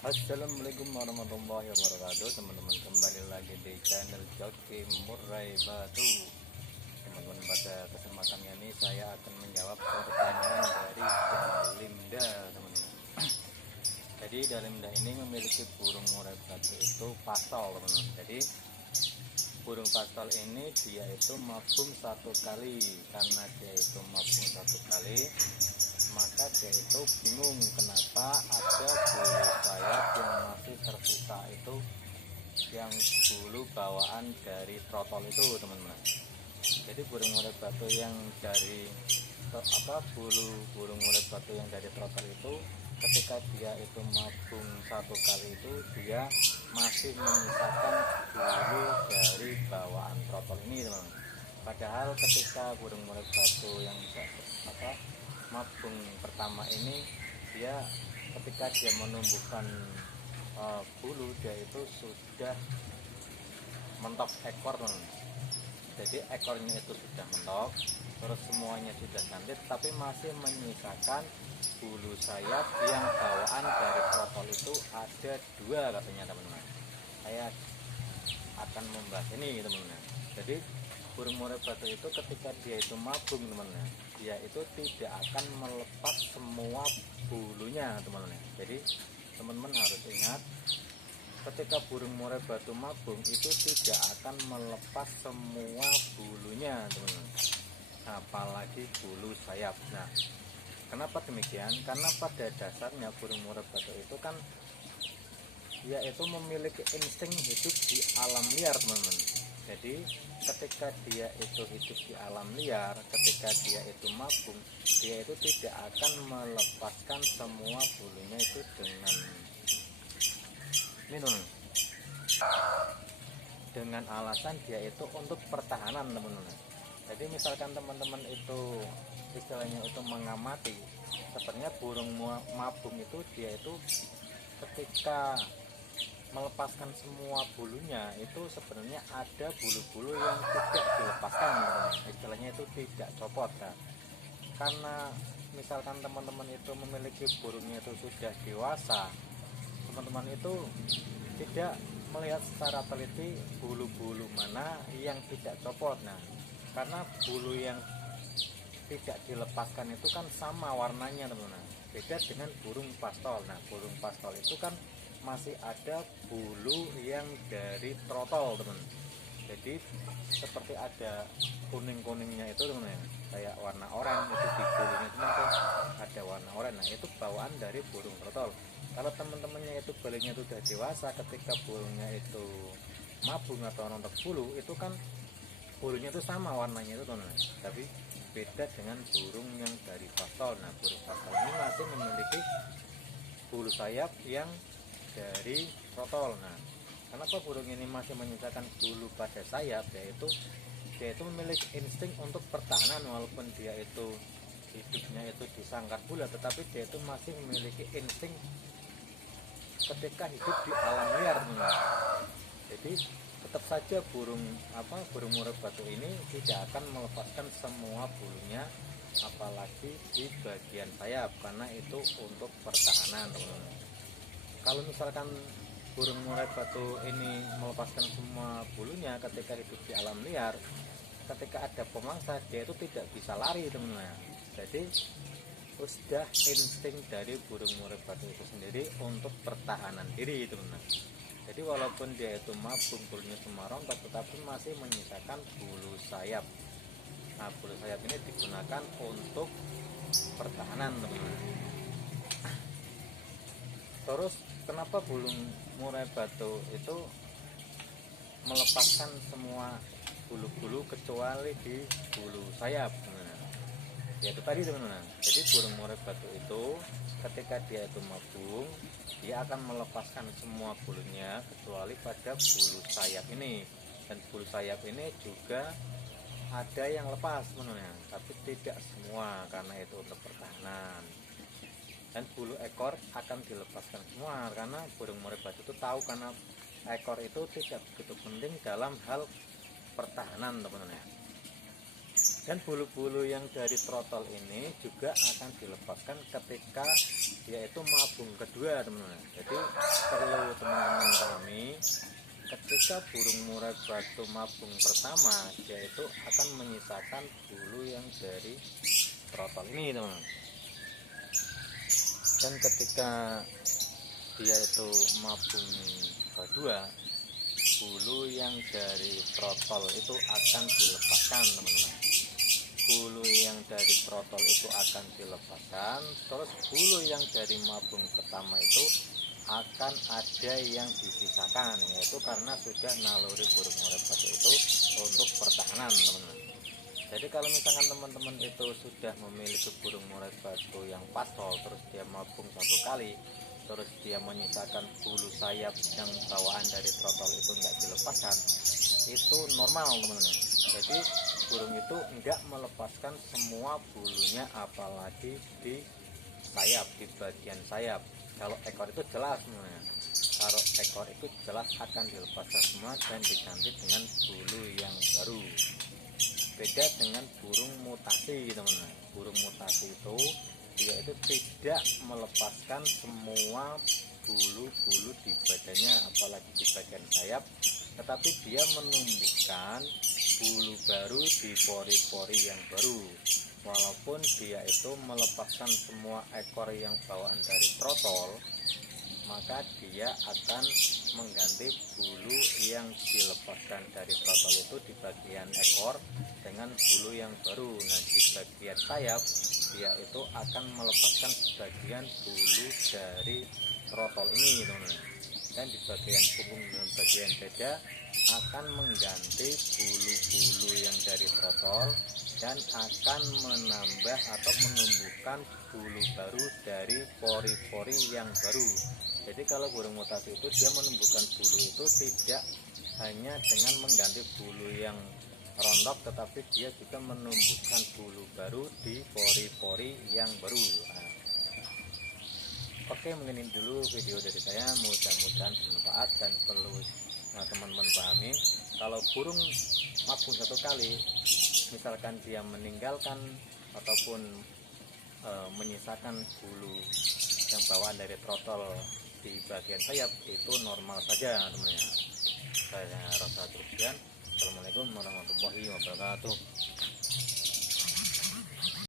Assalamualaikum warahmatullahi wabarakatuh. Teman-teman, kembali lagi di channel Joki Murai Batu. Teman-teman, pada kesempatan ini saya akan menjawab pertanyaan dari Dalimda, teman-teman. Jadi Dalimda ini memiliki burung murai batu itu pastel, teman-teman. Jadi burung pastel ini dia itu mabung satu kali. Karena dia itu mabung satu kali, maka dia itu bingung kenapa ada bulu sayap yang masih tersisa itu, yang bulu bawaan dari trotol itu, teman-teman. Jadi burung murai batu yang dari bulu burung murai batu yang dari trotol itu, ketika dia itu mabung satu kali itu, dia masih menyisakan bulu dari bawaan trotol ini, teman-teman. Padahal ketika burung murai batu yang mabung pertama ini, dia ketika dia menumbuhkan bulu, dia itu sudah mentok ekor, teman-teman. Jadi ekornya itu sudah mentok, terus semuanya sudah cantik, tapi masih menyisakan bulu sayap yang bawaan dari trotol itu ada dua, katanya, teman-teman. Saya akan membahas ini, teman-teman. Jadi burung murai batu itu ketika dia itu mabung, teman-teman, dia itu tidak akan melepas semua bulunya, teman-teman. Jadi teman-teman harus ingat, ketika burung murai batu mabung itu tidak akan melepas semua bulunya, teman-teman, apalagi bulu sayap. Nah, kenapa demikian? Karena pada dasarnya burung murai batu itu kan dia itu memiliki insting hidup di alam liar, teman-teman. Jadi ketika dia itu hidup di alam liar, ketika dia itu mabung, dia itu tidak akan melepaskan semua bulunya itu dengan minum, dengan alasan dia itu untuk pertahanan, teman-teman. Jadi misalkan teman-teman itu istilahnya itu mengamati, sebenarnya burung mabung itu dia itu ketika melepaskan semua bulunya itu sebenarnya ada bulu-bulu yang tidak dilepaskan, teman-teman. Istilahnya itu tidak copot, kan? Karena misalkan teman-teman itu memiliki burungnya itu sudah dewasa, teman-teman itu tidak melihat secara teliti bulu-bulu mana yang tidak copot. Nah, karena bulu yang tidak dilepaskan itu kan sama warnanya, teman-teman. Beda dengan burung pastol. Nah, burung pastol itu kan masih ada bulu yang dari trotol, teman. Jadi seperti ada kuning-kuningnya itu, teman, kayak warna oranye itu di bulunya, teman, ada warna oranye. Nah, itu bawaan dari burung trotol. Kalau teman-temannya itu bulunya itu sudah dewasa, ketika burungnya itu mabung atau nontok bulu, itu kan bulunya itu sama warnanya itu, teman, tapi beda dengan burung yang dari pastol. Nah, burung pastol ini masih memiliki bulu sayap yang dari trotol. Nah, kenapa burung ini masih menyisakan bulu pada sayap? Yaitu dia itu memiliki insting untuk pertahanan, walaupun dia itu hidupnya itu di sangkar bula, tetapi dia itu masih memiliki insting ketika hidup di alam liar, teman. Jadi tetap saja burung murai batu ini tidak akan melepaskan semua bulunya, apalagi di bagian sayap, karena itu untuk pertahanan, teman. Kalau misalkan burung murai batu ini melepaskan semua bulunya ketika hidup di alam liar, ketika ada pemangsa dia itu tidak bisa lari, teman-teman. Jadi sudah insting dari burung murai batu itu sendiri untuk pertahanan diri, teman-teman. Jadi walaupun dia itu mabung bulunya semua rontok, tetapi masih menyisakan bulu sayap. Nah, bulu sayap ini digunakan untuk pertahanan, teman-teman. Terus kenapa burung murai batu itu melepaskan semua bulu-bulu kecuali di bulu sayap, teman-teman? Ya itu tadi, teman-teman. Jadi burung murai batu itu ketika dia itu mabung, dia akan melepaskan semua bulunya kecuali pada bulu sayap ini. Dan bulu sayap ini juga ada yang lepas, teman-teman, tapi tidak semua, karena itu untuk pertahanan. Dan bulu ekor akan dilepaskan semua, karena burung murai batu itu tahu karena ekor itu tidak begitu penting dalam hal pertahanan, teman-teman. Dan bulu-bulu yang dari trotol ini juga akan dilepaskan ketika dia itu mabung kedua, teman-teman. Jadi perlu teman-teman pahami, ketika burung murai batu mabung pertama, dia itu akan menyisakan bulu yang dari trotol ini, teman-teman. Dan ketika dia itu mabung kedua, bulu yang dari trotol itu akan dilepaskan, teman-teman. Bulu yang dari trotol itu akan dilepaskan, terus bulu yang dari mabung pertama itu akan ada yang disisakan, yaitu karena sudah naluri burung murai batu itu untuk pertahanan, teman-teman. Jadi kalau misalkan teman-teman itu sudah memiliki burung murai batu yang pasol, terus dia mabung satu kali, terus dia menyisakan bulu sayap yang bawaan dari trotol itu enggak dilepaskan, itu normal, teman-teman. Jadi burung itu enggak melepaskan semua bulunya, apalagi di sayap, di bagian sayap. Kalau ekor itu jelas, teman-teman. Kalau ekor itu jelas akan dilepaskan semua dan diganti dengan bulu yang baru. Beda dengan burung mutasi, teman-teman. Burung mutasi itu dia itu tidak melepaskan semua bulu-bulu di badannya, apalagi di bagian sayap, tetapi dia menumbuhkan bulu baru di pori-pori yang baru. Walaupun dia itu melepaskan semua ekor yang bawaan dari trotol, maka dia akan mengganti bulu yang dilepaskan dari trotol itu di bagian ekor dengan bulu yang baru. Nah, di bagian sayap dia itu akan melepaskan sebagian bulu dari trotol ini, teman-teman. Dan di bagian punggung dan bagian dada akan mengganti bulu-bulu yang dari trotol dan akan menambah atau menumbuhkan bulu baru dari pori-pori yang baru. Jadi kalau burung mutasi itu dia menumbuhkan bulu itu tidak hanya dengan mengganti bulu yang rontok, tetapi dia juga menumbuhkan bulu baru di pori-pori yang baru. Nah, oke, mungkin ini dulu video dari saya, mudah-mudahan bermanfaat dan perlu teman-teman pahami. Kalau burung mabung satu kali, misalkan dia meninggalkan ataupun menyisakan bulu yang bawaan dari trotol di bagian sayap, itu normal saja, teman-teman. Saya rasa sekian. Assalamualaikum warahmatullahi wabarakatuh.